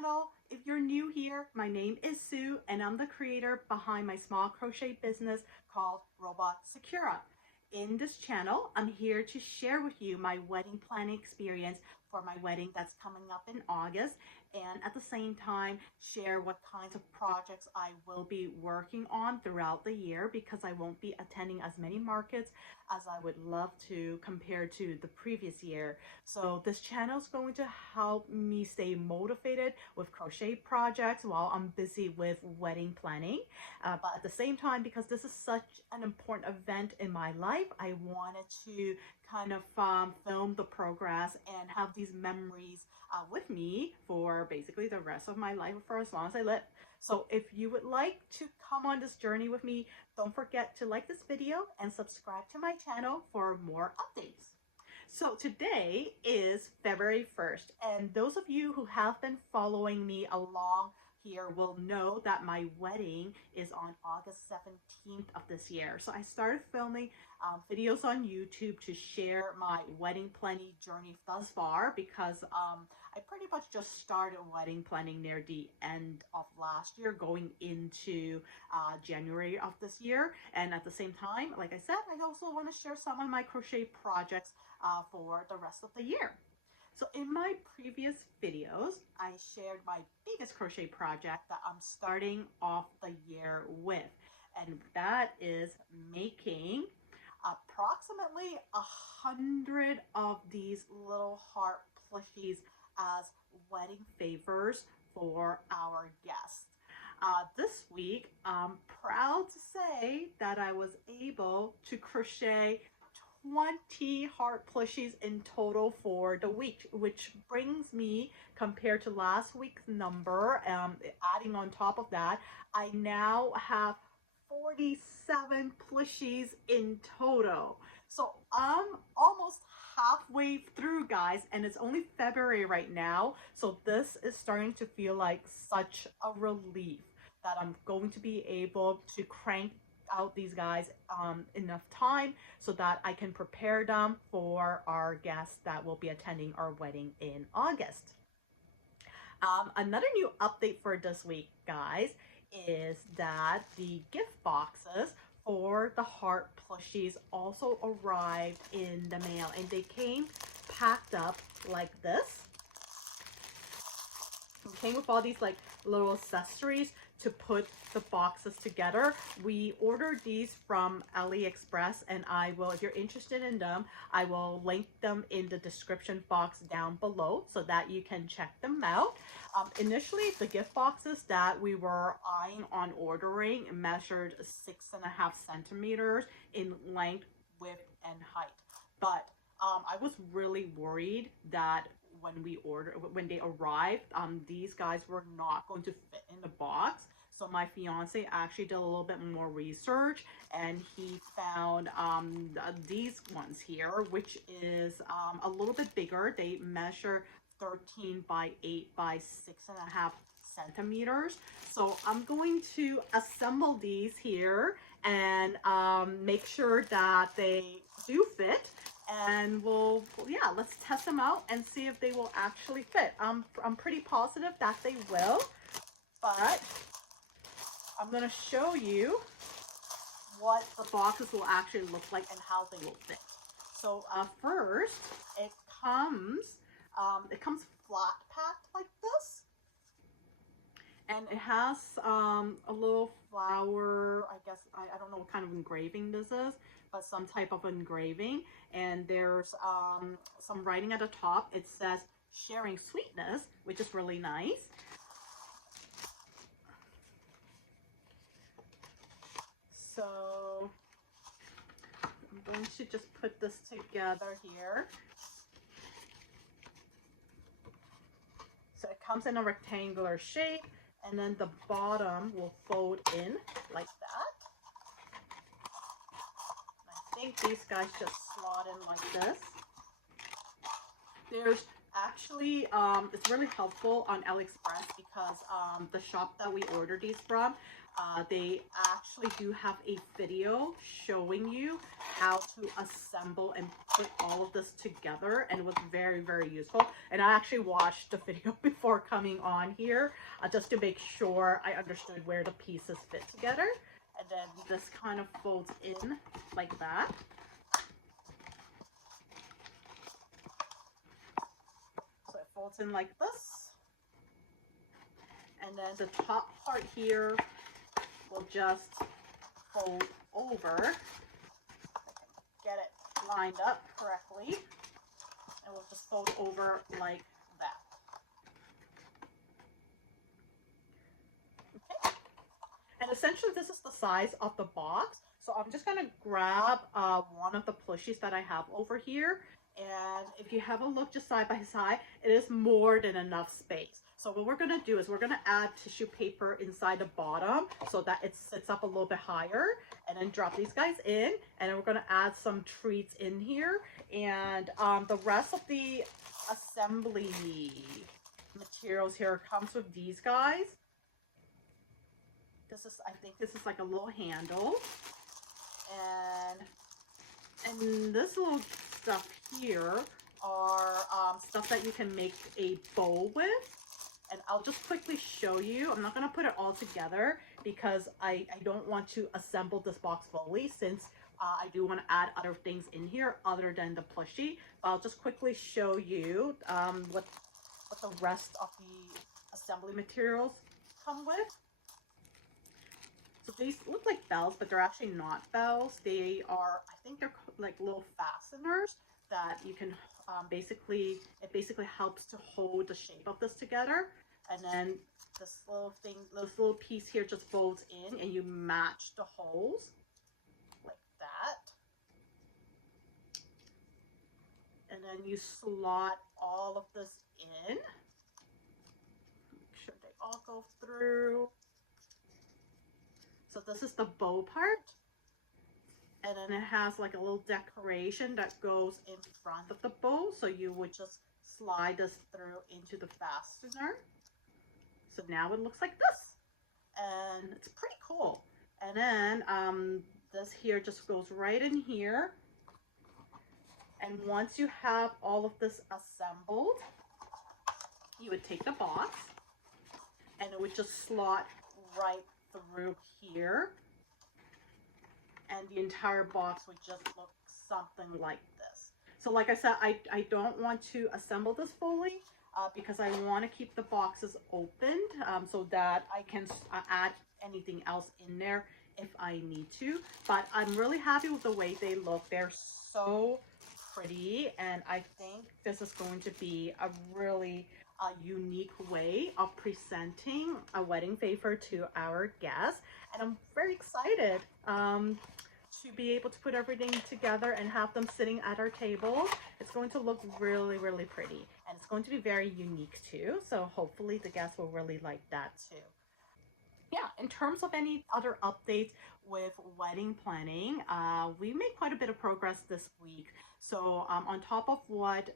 channel. If you're new here, my name is Sue and I'm the creator behind my small crochet business called RobotSakura. In this channel, I'm here to share with you my wedding planning experience for my wedding that's coming up in August, and at the same time share what kinds of projects I will be working on throughout the year, because I won't be attending as many markets as I would love to compared to the previous year. So this channel is going to help me stay motivated with crochet projects while I'm busy with wedding planning. But at the same time, because this is such an important event in my life, I wanted to kind of film the progress and have these memories with me for basically the rest of my life, for as long as I live. So if you would like to come on this journey with me, don't forget to like this video and subscribe to my channel for more updates. So today is February 1st, and those of you who have been following me along here will know that my wedding is on August 17th of this year. So I started filming videos on YouTube to share my wedding planning journey thus far, because I pretty much just started wedding planning near the end of last year, going into January of this year. And at the same time, like I said, I also want to share some of my crochet projects for the rest of the year. So in my previous videos, I shared my biggest crochet project that I'm starting off the year with, and that is making approximately 100 of these little heart plushies as wedding favors for our guests. This week, I'm proud to say that I was able to crochet 20 heart plushies in total for the week, which brings me, compared to last week's number, adding on top of that, I now have 47 plushies in total. So I'm almost halfway through, guys, and it's only February right now. So this is starting to feel like such a relief that I'm going to be able to crank out these guys enough time so that I can prepare them for our guests that will be attending our wedding in August. Another new update for this week, guys, is that the gift boxes for the heart plushies also arrived in the mail, and they came packed up like this. It came with all these like little accessories to put the boxes together. We ordered these from AliExpress, and I will, if you're interested in them, I will link them in the description box down below so that you can check them out. Initially, the gift boxes that we were eyeing on ordering measured 6.5 centimeters in length, width, and height. But I was really worried that when they arrived, these guys were not going to fit in the box. So my fiance actually did a little bit more research, and he found these ones here, which is a little bit bigger. They measure 13 by 8 by 6.5 centimeters. So I'm going to assemble these here and make sure that they do fit. And let's test them out and see if they will actually fit. I'm pretty positive that they will, but I'm going to show you what the boxes will actually look like and how they will fit. So first, it comes flat packed like this, and it has a little flower. I guess I don't know what kind of engraving this is, but some type of engraving. And there's some writing at the top. It says "Sharing Sweetness," which is really nice. So I'm going to just put this together here. So it comes in a rectangular shape, and then the bottom will fold in like that. I think these guys just slot in like this. There's Actually, it's really helpful on AliExpress because the shop that we order these from, they actually do have a video showing you how to assemble and put all of this together, and it was very, very useful. And I actually watched the video before coming on here just to make sure I understood where the pieces fit together. And then this kind of folds in like that. Folds in like this, and then the top part here will just fold over. Get it lined up correctly, and we'll just fold over like that. Okay, and essentially this is the size of the box. So I'm just gonna grab one of the plushies that I have over here. And if you have a look just side by side, it is more than enough space. So what we're going to do is we're going to add tissue paper inside the bottom so that it sits up a little bit higher, and then drop these guys in, and then we're going to add some treats in here. And the rest of the assembly materials here comes with these guys. This is, I think this is like a little handle, and this little stuff here are stuff that you can make a bow with, and I'll just quickly show you. I'm not going to put it all together because I don't want to assemble this box fully, since I do want to add other things in here other than the plushie. But I'll just quickly show you what the rest of the assembly materials come with. So these look like bells, but they're actually not bells. They are, I think they're like little fasteners that you can it basically helps to hold the shape of this together. And then this little thing, this little piece here just folds in, and you match the holes like that. And then you slot all of this in. Make sure they all go through. So this is the bow part, and then it has like a little decoration that goes in front of the bow. So you would just slide this through into the fastener. So now it looks like this, and it's pretty cool. And then this here just goes right in here. And once you have all of this assembled, you would take the box, and it would just slot right through here, and the entire box would just look something like this. So like I said, I don't want to assemble this fully because I want to keep the boxes opened so that I can add anything else in there if I need to. But I'm really happy with the way they look. They're so pretty, and I think this is going to be a really unique way of presenting a wedding favor to our guests. And I'm very excited to be able to put everything together and have them sitting at our table. It's going to look really, really pretty, and it's going to be very unique too. So hopefully the guests will really like that too. Yeah, in terms of any other updates with wedding planning, we made quite a bit of progress this week. So on top of what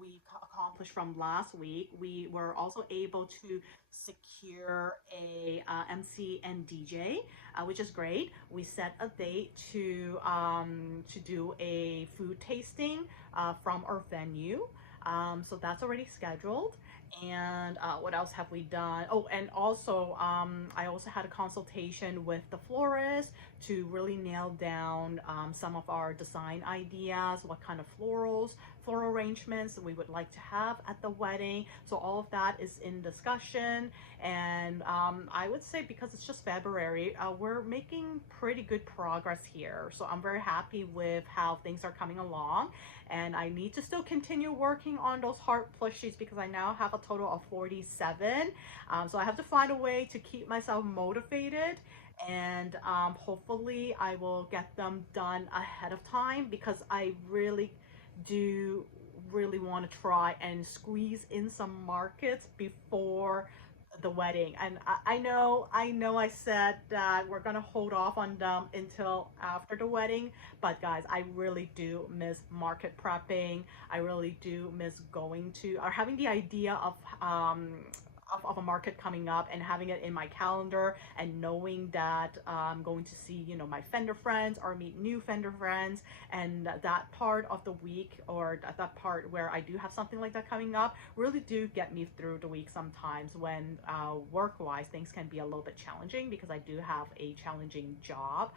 we accomplished from last week, we were also able to secure a MC and DJ, which is great. We set a date to do a food tasting from our venue. So that's already scheduled. And what else have we done? Oh, and also I also had a consultation with the florist to really nail down some of our design ideas, what kind of floral arrangements we would like to have at the wedding. So all of that is in discussion, and I would say because it's just February, we're making pretty good progress here. So I'm very happy with how things are coming along, and I need to still continue working on those heart plushies because I now have a total of 47. So I have to find a way to keep myself motivated, and hopefully I will get them done ahead of time because I really want to try and squeeze in some markets before the wedding. And I know I said that we're gonna hold off on them until after the wedding, but guys, I really do miss market prepping. I really do miss going to or having the idea of a market coming up and having it in my calendar and knowing that I'm going to see, you know, my Fender friends or meet new Fender friends, and that part of the week or that part where I do have something like that coming up really do get me through the week sometimes when work-wise things can be a little bit challenging because I do have a challenging job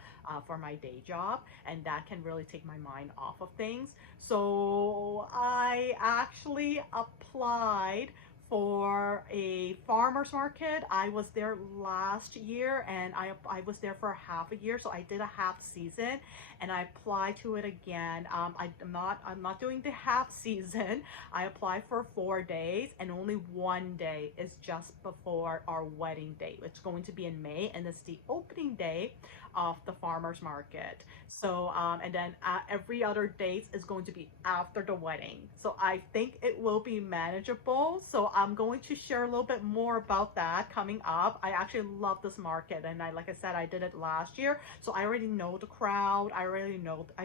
for my day job, and that can really take my mind off of things. So I actually applied for a farmer's market. I was there last year and I was there for half a year, so I did a half season and I applied to it again. I'm not doing the half season. I applied for 4 days and only one day is just before our wedding date. It's going to be in May and it's the opening day of the farmer's market. So and then every other date is going to be after the wedding. So I think it will be manageable. So I'm going to share a little bit more about that coming up. I actually love this market, and like I said, I did it last year, so I already know the crowd. I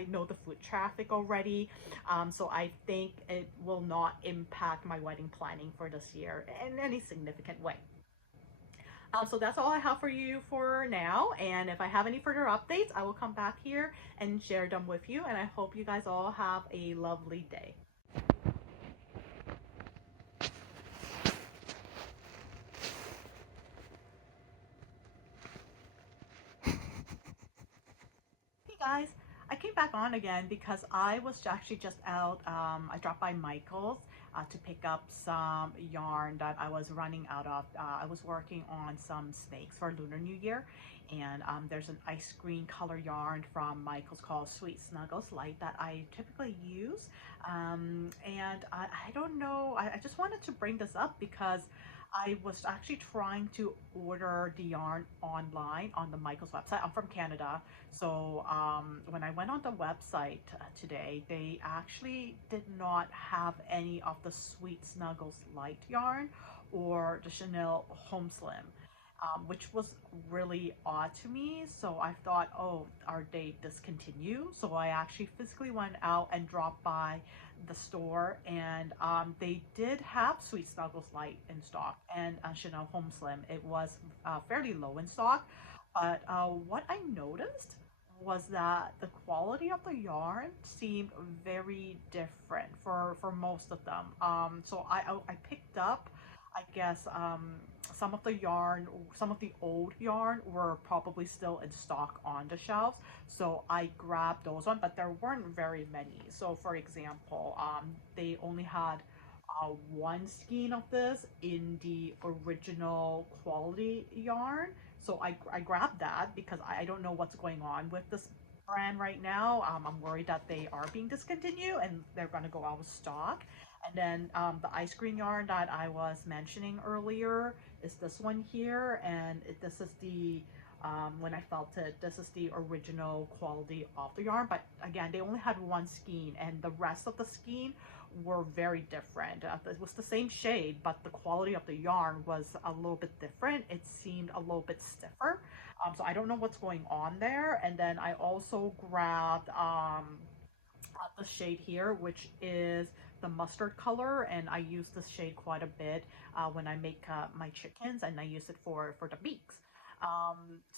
know the foot traffic already. So I think it will not impact my wedding planning for this year in any significant way. So that's all I have for you for now. And if I have any further updates, I will come back here and share them with you. And I hope you guys all have a lovely day. Hey guys, I came back on again because I was actually just out. I dropped by Michael's to pick up some yarn that I was running out of. I was working on some snakes for Lunar New Year, and there's an ice green color yarn from Michael's called Sweet Snuggles Light that I typically use. And I don't know, I just wanted to bring this up because I was actually trying to order the yarn online on the Michael's website. I'm from Canada, so when I went on the website today, they actually did not have any of the Sweet Snuggles light yarn or the Chenille Home Slim, which was really odd to me. So I thought, oh, are they discontinued? So I actually physically went out and dropped by the store, and they did have Sweet Snuggles light in stock and Chanel Home Slim. It was fairly low in stock, but what I noticed was that the quality of the yarn seemed very different for most of them. So I picked up, I guess, some of the yarn, some of the old yarn were probably still in stock on the shelves. So I grabbed those one, but there weren't very many. So for example, they only had one skein of this in the original quality yarn. So I grabbed that because I don't know what's going on with this brand right now. I'm worried that they are being discontinued and they're going to go out of stock. And then the ice cream yarn that I was mentioning earlier is this one here, and this is the when I felt it, this is the original quality of the yarn. But again, they only had one skein, and the rest of the skein were very different. It was the same shade, but the quality of the yarn was a little bit different. It seemed a little bit stiffer. So I don't know what's going on there. And then I also grabbed the shade here, which is the mustard color, and I use this shade quite a bit when I make my chickens, and I use it for the beaks.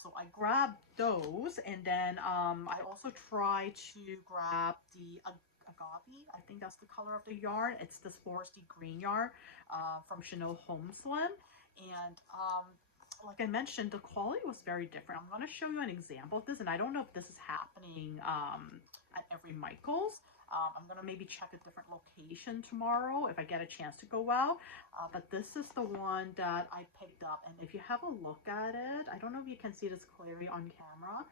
So I grabbed those, and then I also try to grab the agave. I think that's the color of the yarn. It's this foresty green yarn from Chanel Home Slim, and like I mentioned, the quality was very different. I'm going to show you an example of this, and I don't know if this is happening at every Michael's. I'm going to maybe check a different location tomorrow if I get a chance to go out. But this is the one that I picked up, and if you have a look at it, I don't know if you can see this clearly on camera,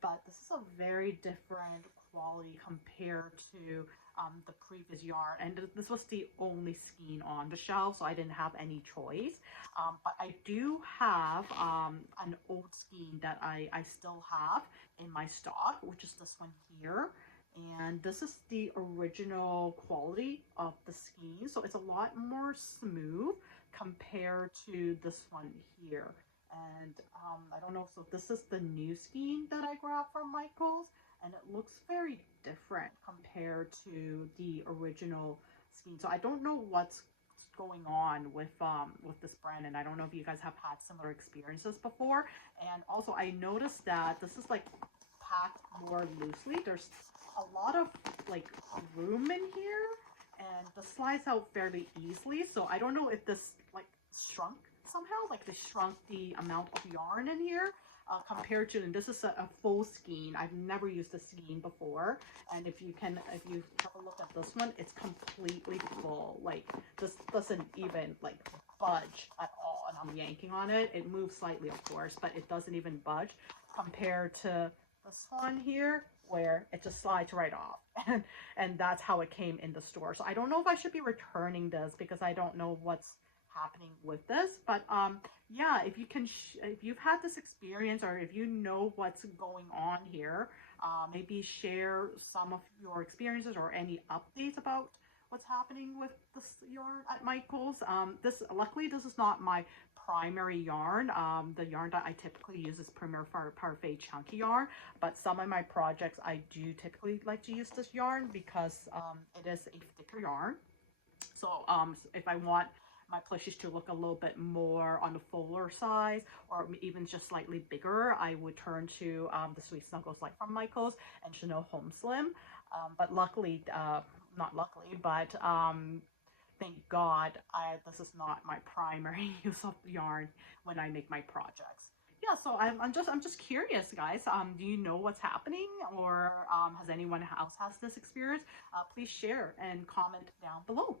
but this is a very different quality compared to the previous yarn, and this was the only skein on the shelf, so I didn't have any choice. But I do have an old skein that I still have in my stock, which is this one here. And this is the original quality of the skein, so it's a lot more smooth compared to this one here. And I don't know, so this is the new skein that I grabbed from Michael's, and it looks very different compared to the original skein. So I don't know what's going on with this brand, and I don't know if you guys have had similar experiences before. And also I noticed that this is like packed more loosely. There's a lot of like room in here, and this slides out fairly easily. So I don't know if this like shrunk somehow, like they shrunk the amount of yarn in here compared to, and this is a full skein. I've never used a skein before, and if you have a look at this one, it's completely full. Like this doesn't even like budge at all, and I'm yanking on it. It moves slightly, of course, but it doesn't even budge compared to this one here, where it just slides right off. And that's how it came in the store. So I don't know if I should be returning this, because I don't know what's happening with this. But yeah, if you can if you've had this experience, or if you know what's going on here, maybe share some of your experiences or any updates about what's happening with this yarn at Michael's. Luckily this is not my primary yarn. The yarn that I typically use is Premier Parfait chunky yarn, but some of my projects I do typically like to use this yarn because it is a thicker yarn. So if I want my plushies to look a little bit more on the fuller size, or even just slightly bigger, I would turn to the Sweet Snuggles Light from Michael's and Chanel Home Slim. But luckily, not luckily, but thank God, this is not my primary use of yarn when I make my projects. Yeah, so I'm just curious, guys. Do you know what's happening, or has anyone else has this experience? Please share and comment down below.